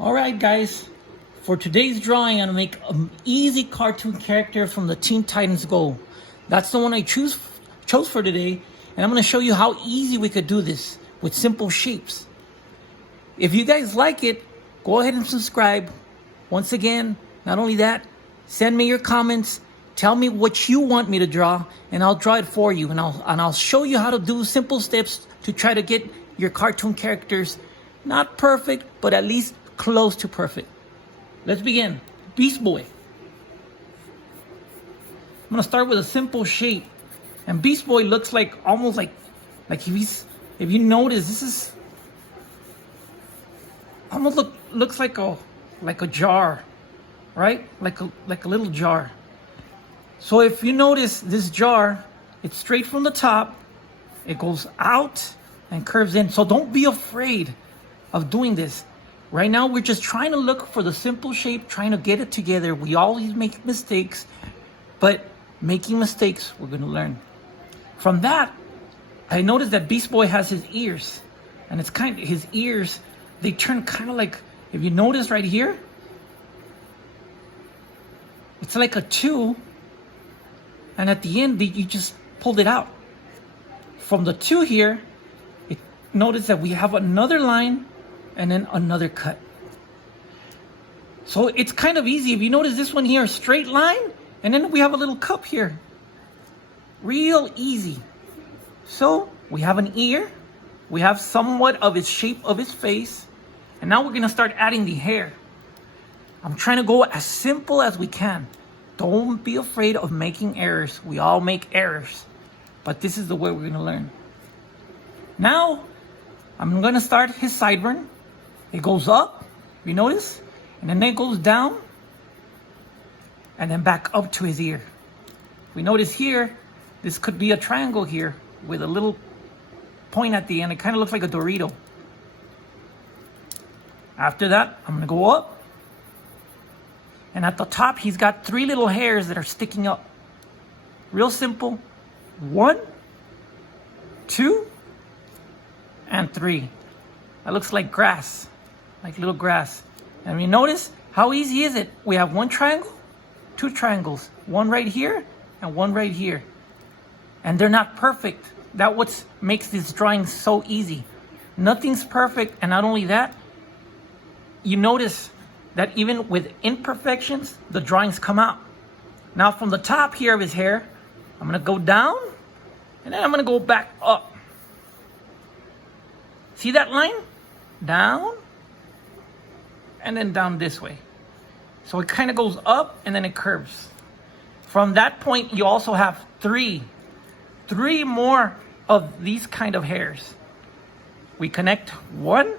Alright guys, for today's drawing I'm going to make an easy cartoon character from the Teen Titans Go. That's the one I chose for today, and I'm going to show you how easy we could do this with simple shapes. If you guys like it, go ahead and subscribe. Once again, not only that, send me your comments, tell me what you want me to draw, and I'll draw it for you, and I'll show you how to do simple steps to try to get your cartoon characters not perfect, but at least close to perfect. Let's begin. Beast Boy. I'm gonna start with a simple shape, and Beast Boy looks like almost like if you notice, this is almost looks like a jar, right? Like a little jar. So if you notice this jar, it's straight from the top, it goes out and curves in. So don't be afraid of doing this. Right now, we're just trying to look for the simple shape, trying to get it together. We always make mistakes, but making mistakes, we're going to learn. From that, I noticed that Beast Boy has his ears, and it's his ears, they turn kind of like, if you notice right here, it's like a 2, and at the end, you just pulled it out. From the 2 here, notice that we have another line, and then another cut. So it's kind of easy. If you notice this one here, a straight line, and then we have a little cup here. Real easy. So we have an ear, we have somewhat of its shape of his face, and now we're gonna start adding the hair. I'm trying to go as simple as we can. Don't be afraid of making errors. We all make errors, but this is the way we're gonna learn. Now, I'm gonna start his sideburn. It goes up, you notice? And then it goes down, and then back up to his ear. We notice here, this could be a triangle here with a little point at the end. It kind of looks like a Dorito. After that, I'm gonna go up. And at the top, he's got 3 little hairs that are sticking up. Real simple. 1, 2, and 3. That looks like grass, like little grass. And you notice, how easy is it? We have 1 triangle, 2 triangles, 1 right here and 1 right here. And they're not perfect. That's what makes this drawing so easy. Nothing's perfect, and not only that, you notice that even with imperfections, the drawings come out. Now from the top here of his hair, I'm gonna go down, and then I'm gonna go back up. See that line? Down, and then down this way. So it kind of goes up, and then it curves. From that point, you also have 3 more of these kind of hairs. We connect 1,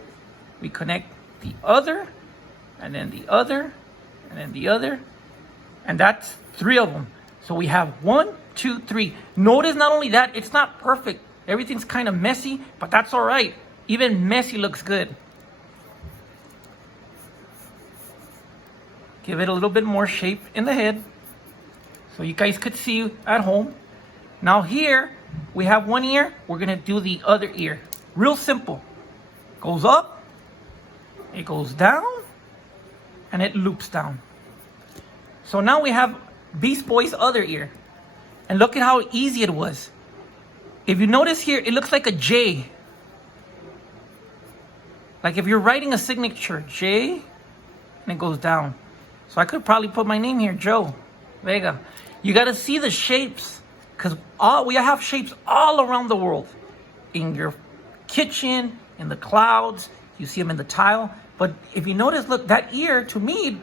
we connect the other, and then the other, and then the other, and that's 3 of them. So we have 1, 2, 3. Notice not only that, it's not perfect. Everything's kind of messy, but that's all right. Even messy looks good. Give it a little bit more shape in the head so you guys could see at home. Now here, we have 1 ear. We're gonna do the other ear. Real simple. Goes up, it goes down, and it loops down. So now we have Beast Boy's other ear. And look at how easy it was. If you notice here, it looks like a J. Like if you're writing a signature, J, and it goes down. So I could probably put my name here, Joe Vega. You gotta see the shapes, because we have shapes all around the world. In your kitchen, in the clouds, you see them in the tile. But if you notice, look, that ear, to me,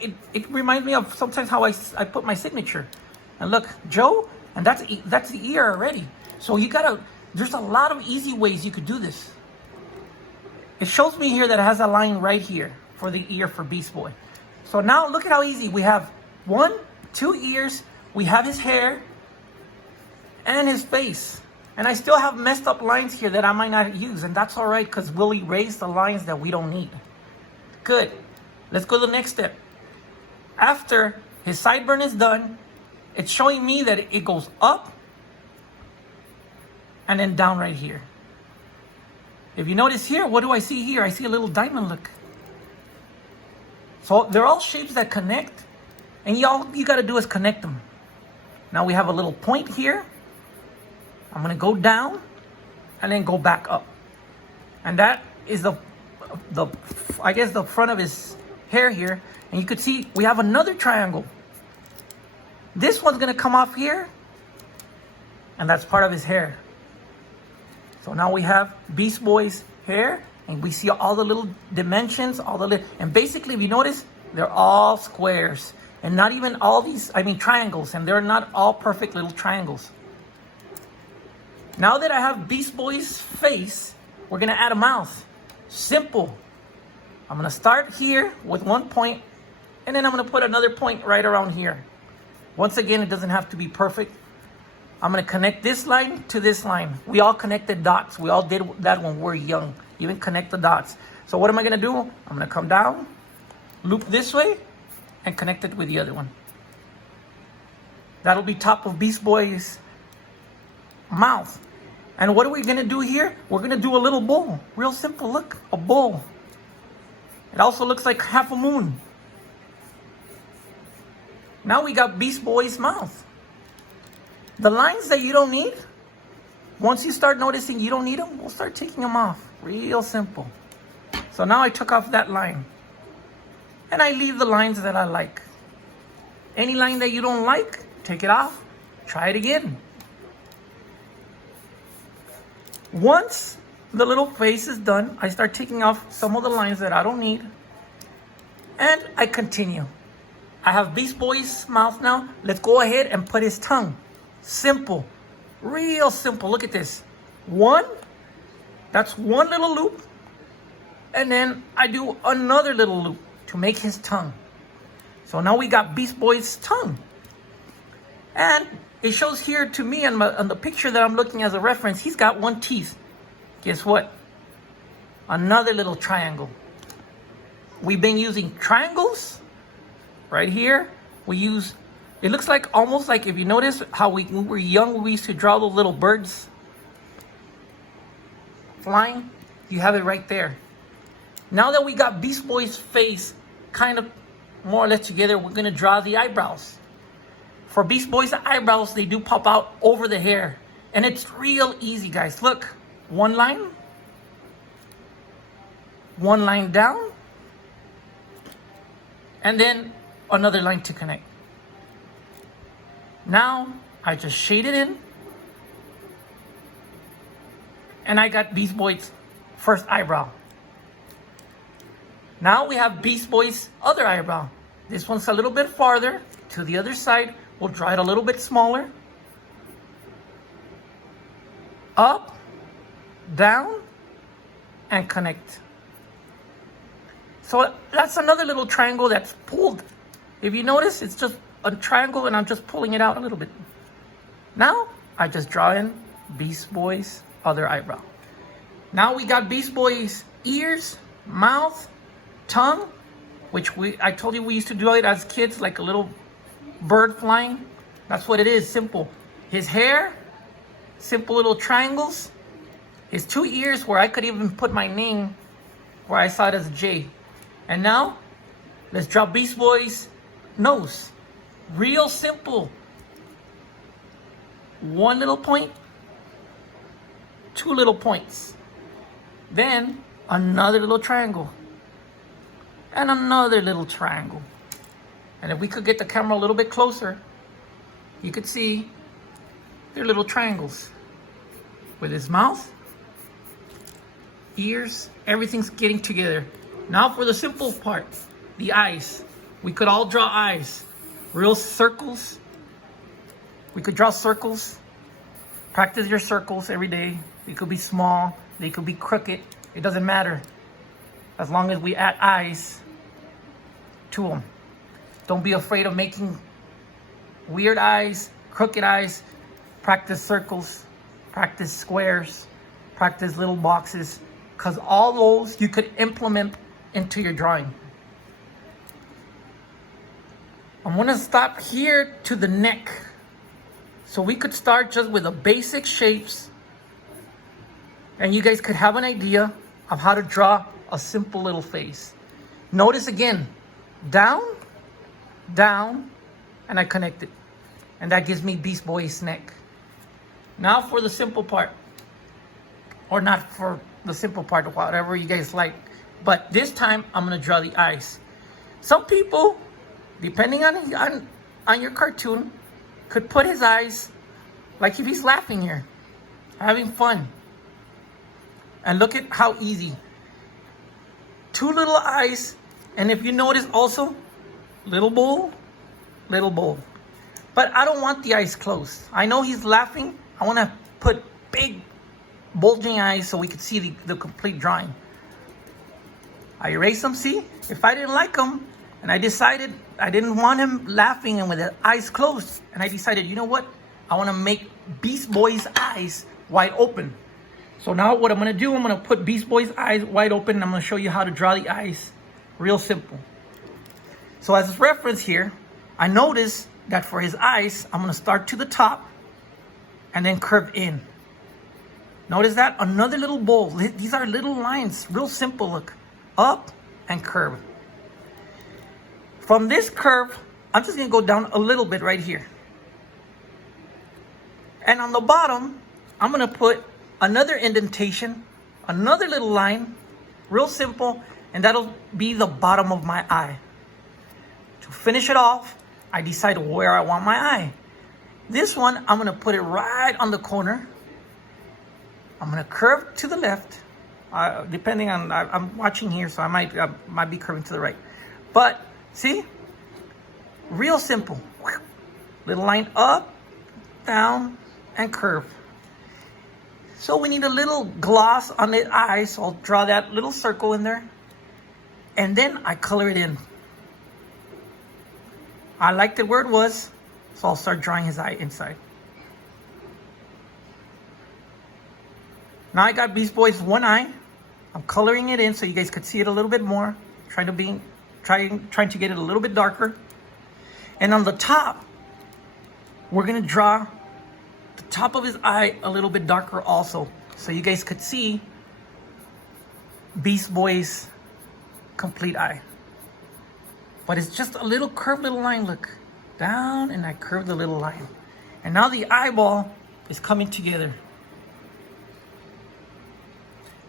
it reminds me of sometimes how I put my signature. And look, Joe, and that's the ear already. So there's a lot of easy ways you could do this. It shows me here that it has a line right here for the ear for Beast Boy. So now look at how easy. We have 1, 2 ears, we have his hair, and his face. And I still have messed up lines here that I might not use, and that's all right, because we'll erase the lines that we don't need. Good. Let's go to the next step. After his sideburn is done, it's showing me that it goes up and then down right here. If you notice here, what do I see here? I see a little diamond look. So they're all shapes that connect, and you got to do is connect them. Now we have a little point here. I'm going to go down and then go back up. And that is the I guess the front of his hair here. And you could see we have another triangle. This one's going to come off here, and that's part of his hair. So now we have Beast Boy's hair, and we see all the little dimensions, and basically if you notice, they're all squares. And not even all these, triangles, and they're not all perfect little triangles. Now that I have Beast Boy's face, we're gonna add a mouth. Simple. I'm gonna start here with one point, and then I'm gonna put another point right around here. Once again, it doesn't have to be perfect. I'm gonna connect this line to this line. We all connected dots. We all did that when we were young. Even connect the dots. So what am I gonna do? I'm gonna come down, loop this way, and connect it with the other one. That'll be top of Beast Boy's mouth. And what are we gonna do here? We're gonna do a little bowl. Real simple, look, a bowl. It also looks like half a moon. Now we got Beast Boy's mouth. The lines that you don't need, once you start noticing you don't need them, we'll start taking them off. Real simple. So now I took off that line. And I leave the lines that I like. Any line that you don't like, take it off. Try it again. Once the little face is done, I start taking off some of the lines that I don't need. And I continue. I have Beast Boy's mouth now. Let's go ahead and put his tongue. Simple. Real simple. Look at this. That's one little loop. And then I do another little loop to make his tongue. So now we got Beast Boy's tongue. And it shows here to me on the picture that I'm looking as a reference, he's got one teeth. Guess what? Another little triangle. We've been using triangles. Right here, it looks like almost like if you notice how when we were young, we used to draw those little birds flying. You have it right there. Now that we got Beast Boy's face kind of more or less together, we're going to draw the eyebrows. For Beast Boy's eyebrows, they do pop out over the hair. And it's real easy, guys. Look, one line down, and then another line to connect. Now, I just shade it in, and I got Beast Boy's first eyebrow. Now we have Beast Boy's other eyebrow. This one's a little bit farther to the other side. We'll draw it a little bit smaller. Up, down, and connect. So that's another little triangle that's pulled. If you notice, it's just a triangle and I'm just pulling it out a little bit. Now, I just draw in Beast Boy's other eyebrow. Now we got Beast Boy's ears, mouth, tongue, which I told you we used to do it as kids, like a little bird flying. That's what it is, simple. His hair, simple little triangles. His two ears, where I could even put my name where I saw it as a J. And now, let's draw Beast Boy's nose. Real simple. One little point, two little points. Then, another little triangle. And another little triangle. And if we could get the camera a little bit closer, you could see they're little triangles. With his mouth, ears, everything's getting together. Now for the simple part, the eyes. We could all draw eyes. Real circles. We could draw circles. Practice your circles every day. They could be small. They could be crooked. It doesn't matter. As long as we add eyes to them. Don't be afraid of making weird eyes, crooked eyes. Practice circles. Practice squares. Practice little boxes. Because all those you could implement into your drawing. I'm going to stop here to the neck. So we could start just with the basic shapes. And you guys could have an idea of how to draw a simple little face. Notice again, down, down, and I connect it. And that gives me Beast Boy's neck. Now for the simple part. Or not for the simple part, whatever you guys like. But this time, I'm going to draw the eyes. Some people, depending on your cartoon, could put his eyes like if he's laughing here, having fun. And look at how easy. 2 little eyes, and if you notice also, little bowl, little bowl. But I don't want the eyes closed. I know he's laughing. I want to put big bulging eyes so we could see the complete drawing. I erase them, see? If I didn't like them, and I decided I didn't want him laughing and with the eyes closed, and I decided, you know what? I want to make Beast Boy's eyes wide open. So now what I'm going to do, I'm going to put Beast Boy's eyes wide open, and I'm going to show you how to draw the eyes. Real simple. So as a reference here, I notice that for his eyes, I'm going to start to the top and then curve in. Notice that? Another little bowl. These are little lines. Real simple, look. Up and curve. From this curve, I'm just going to go down a little bit right here. And on the bottom, I'm going to put another indentation, another little line, real simple, and that'll be the bottom of my eye. To finish it off, I decide where I want my eye. This one, I'm going to put it right on the corner. I'm going to curve to the left, depending on, I'm watching here, so I might be curving to the right. But, see? Real simple. Little line up, down, and curve. So we need a little gloss on the eye, so I'll draw that little circle in there. And then I color it in. I liked it where it was, so I'll start drawing his eye inside. Now I got Beast Boy's one eye. I'm coloring it in so you guys could see it a little bit more. Trying to get it a little bit darker. And on the top, we're gonna draw the top of his eye a little bit darker also, so you guys could see Beast Boy's complete eye. But it's just a little curved little line, look. Down, and I curve the little line. And now the eyeball is coming together.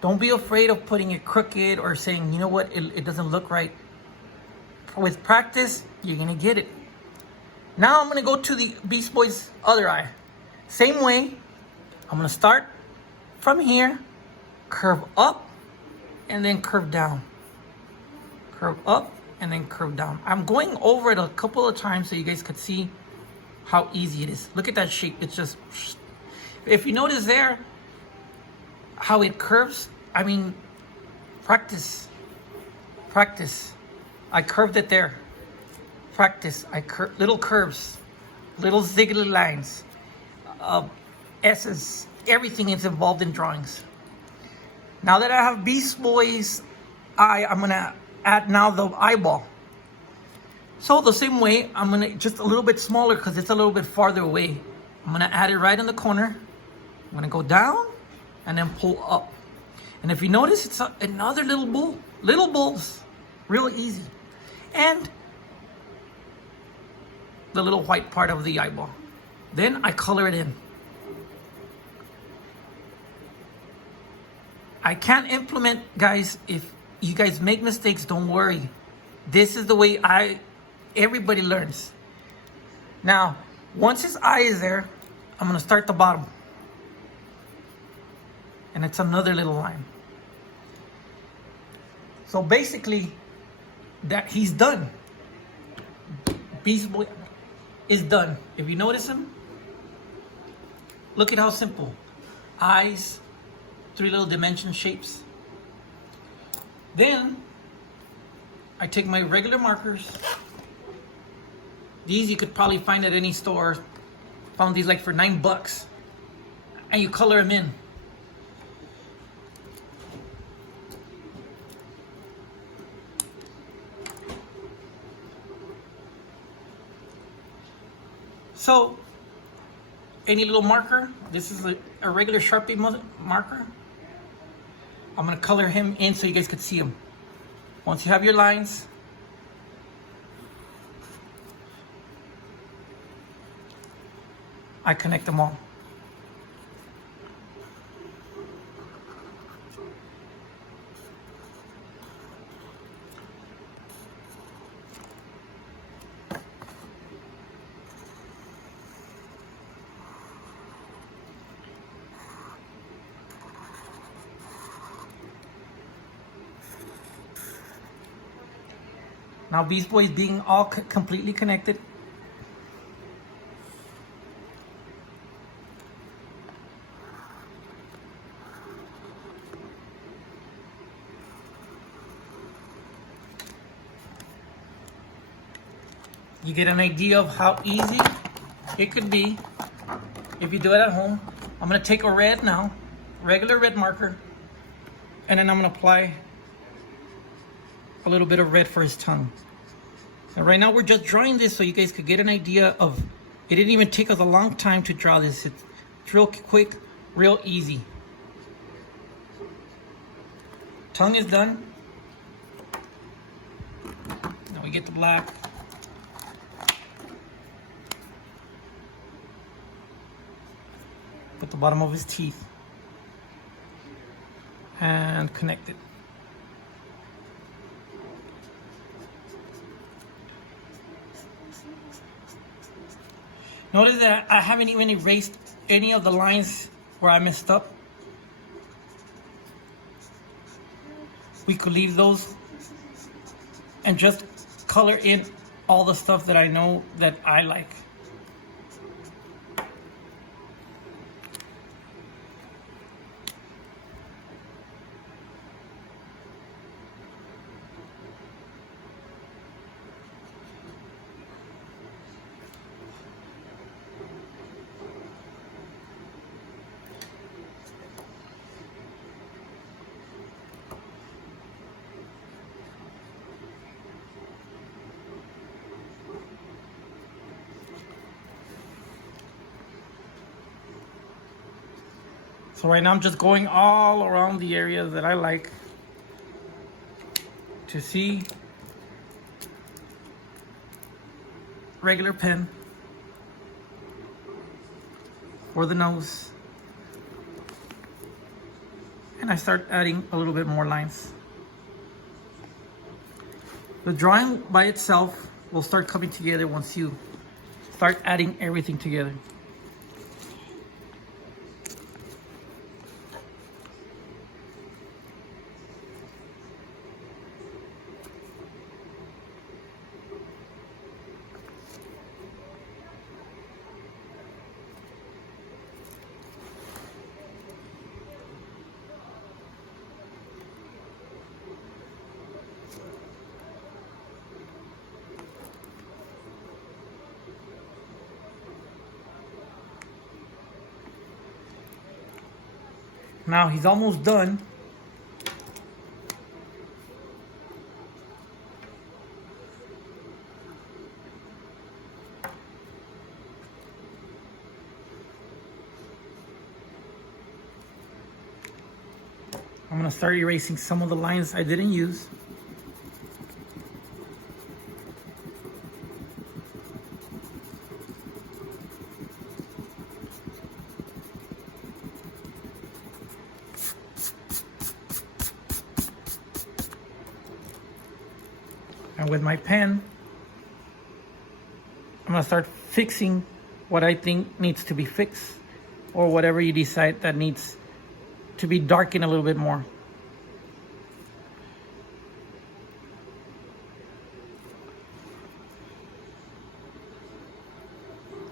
Don't be afraid of putting it crooked or saying, you know what, it doesn't look right. With practice, you're gonna get it. Now I'm gonna go to the Beast Boy's other eye. Same way, I'm gonna start from here, curve up, and then curve down. Curve up, and then curve down. I'm going over it a couple of times so you guys could see how easy it is. Look at that shape, it's just, if you notice there, how it curves, I mean, practice. I curved it there. Practice, little curves, little ziggly lines, S's, everything is involved in drawings. Now that I have Beast Boy's eye, I'm gonna add now the eyeball. So the same way, I'm gonna, just a little bit smaller because it's a little bit farther away. I'm gonna add it right in the corner. I'm gonna go down and then pull up. And if you notice, it's another little bowl, little bowls, real easy. And the little white part of the eyeball. Then I color it in. I can't implement, guys, if you guys make mistakes, don't worry. This is the way everybody learns. Now, once his eye is there, I'm gonna start the bottom. And it's another little line. So basically, that he's done. Beast Boy is done. If you notice him, look at how simple. Eyes, 3 little dimension shapes. Then, I take my regular markers. These you could probably find at any store. Found these like for $9. And you color them in. So, any little marker, this is a regular Sharpie marker. I'm gonna color him in so you guys could see him. Once you have your lines, I connect them all. Now Beast Boy is being all completely connected. You get an idea of how easy it could be if you do it at home. I'm gonna take a red now, regular red marker, and then I'm gonna apply a little bit of red for his tongue. And right now we're just drawing this so you guys could get an idea of, it didn't even take us a long time to draw this. It's real quick, real easy. Tongue is done. Now we get the black. Put the bottom of his teeth and connect it. Notice that I haven't even erased any of the lines where I messed up. We could leave those and just color in all the stuff that I know that I like. So right now I'm just going all around the areas that I like to see. Regular pen for the nose. And I start adding a little bit more lines. The drawing by itself will start coming together once you start adding everything together. Now he's almost done. I'm gonna start erasing some of the lines I didn't use. And with my pen, I'm gonna start fixing what I think needs to be fixed, or whatever you decide that needs to be darkened a little bit more.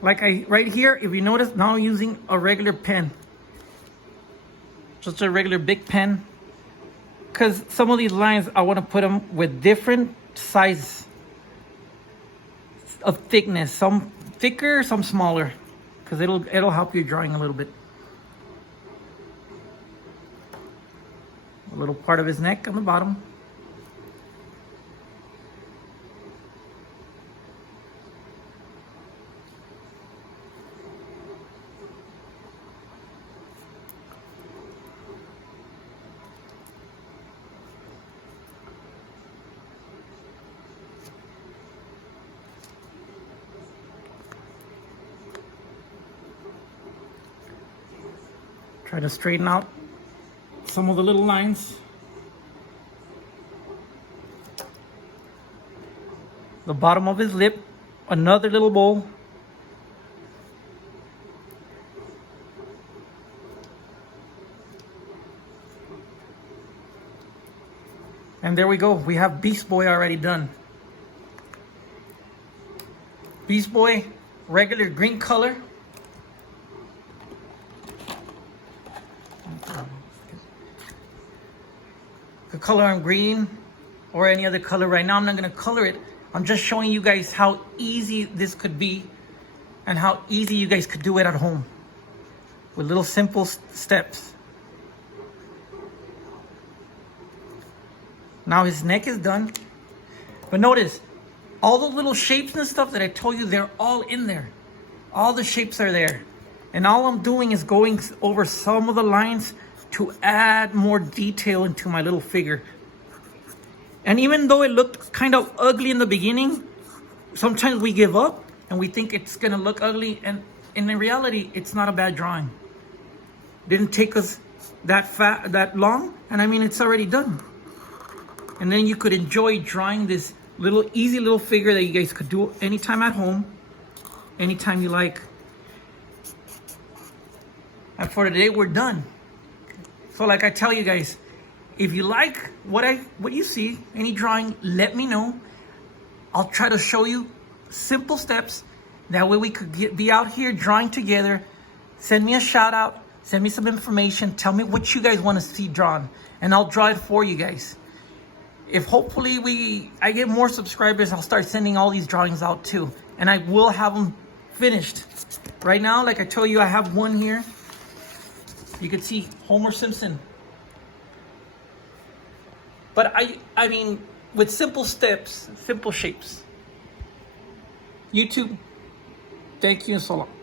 Like right here, if you notice, now I'm using a regular pen. Just a regular big pen. Because some of these lines, I want to put them with different size of thickness. Some thicker, some smaller. Because it'll help you drawing a little bit. A little part of his neck on the bottom. Try to straighten out some of the little lines. The bottom of his lip, another little bowl. And there we go. We have Beast Boy already done. Beast Boy, regular green color. The color I'm green or any other color. Right now I'm not going to color it. I'm just showing you guys how easy this could be and how easy you guys could do it at home with little simple steps. Now his neck is done. But notice, all the little shapes and stuff that I told you, they're all in there. All the shapes are there. And all I'm doing is going over some of the lines to add more detail into my little figure. And even though it looked kind of ugly in the beginning, sometimes we give up and we think it's gonna look ugly, and in reality, it's not a bad drawing. Didn't take us that long, and I mean, it's already done. And then you could enjoy drawing this little easy little figure that you guys could do anytime at home, anytime you like. And for today, we're done. So like I tell you guys, if you like what you see, any drawing, let me know. I'll try to show you simple steps. That way we could be out here drawing together. Send me a shout out, send me some information, tell me what you guys want to see drawn, and I'll draw it for you guys. If hopefully I get more subscribers, I'll start sending all these drawings out too. And I will have them finished. Right now, like I told you, I have one here. You can see Homer Simpson. But I mean, with simple steps, simple shapes. YouTube, thank you so long.